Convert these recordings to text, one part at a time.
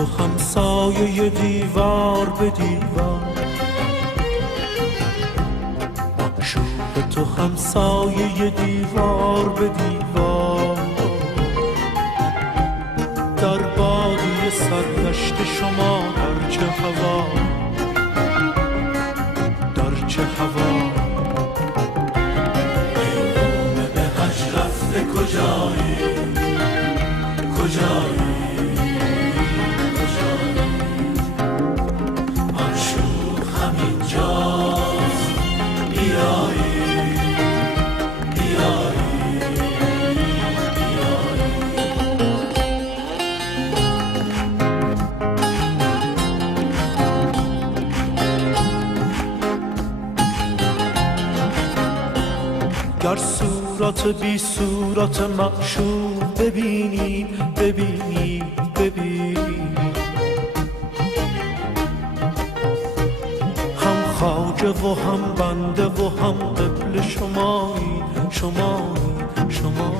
تو همسایه دیوار به دیوار، معشوق تو همسایه دیوار به دیوار، در بادی سرگشت شما در چه هوا، در چه هوا. پیغام به حج رفته کجایی، کجایی، معشوق همین جاست، بیایی، بیایی، بیایی. گر صورت بی صورت معشوق ببینی ببینی ببینی، هم خواجه و هم بنده و هم قبل شمایی شمایی شما،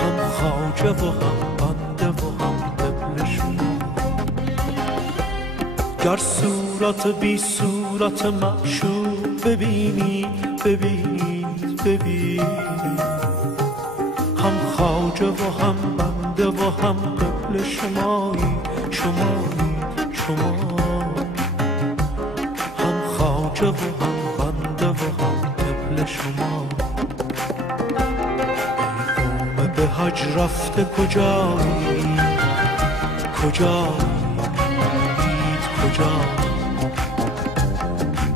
هم خواجه و هم بنده و هم قبل شما. گر صورت بی صورت معشوق ببینی ببینی ببینی، هم خواجه و هم بنده و هم قبل شمایی شمایی شما، هم خواجه و هم بنده و هم قبل شما. پیغام به حج رفته کجایی، کجایی، دید کجایی،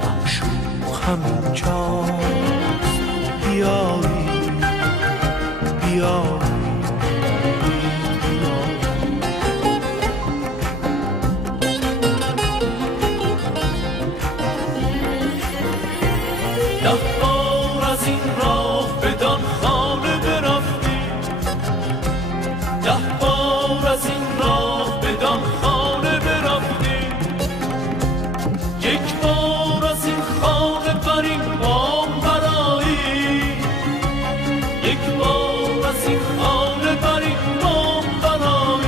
معشوق همین جاست، بیایی، بیایی، ده بار از این راه بدان خانه برفتی، ده بار از این راه بدان خانه برفتی، یک بار از این خانه بر این بام برایی، یک بار از این خانه بر این بام برایی،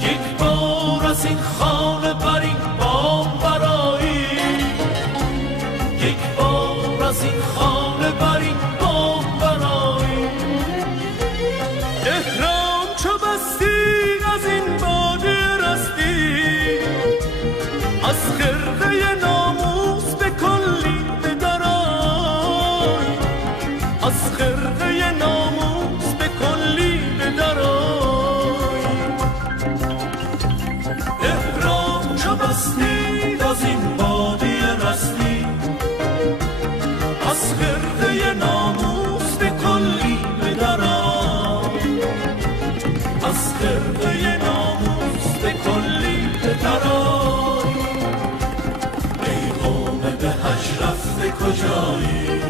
یک بار از این خانه بر این بام برایی، یک بار از این خانه بر این بام برایی. احرام چو بستی از این باده رستی، از خرقه ناموس به کلی بدرای، از خرقه ناموس به کلی بدرای. احرام چو بستی از این باده رستی، از خرقه ناموس به کلی بدرای، از خرقه ناموس به کلی بدرای. پیغام به حج رفته کجایی،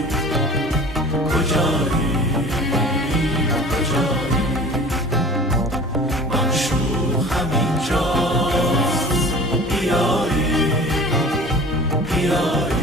کجایی، کجایی، معشوق همین جاست، بیایی، بیایی.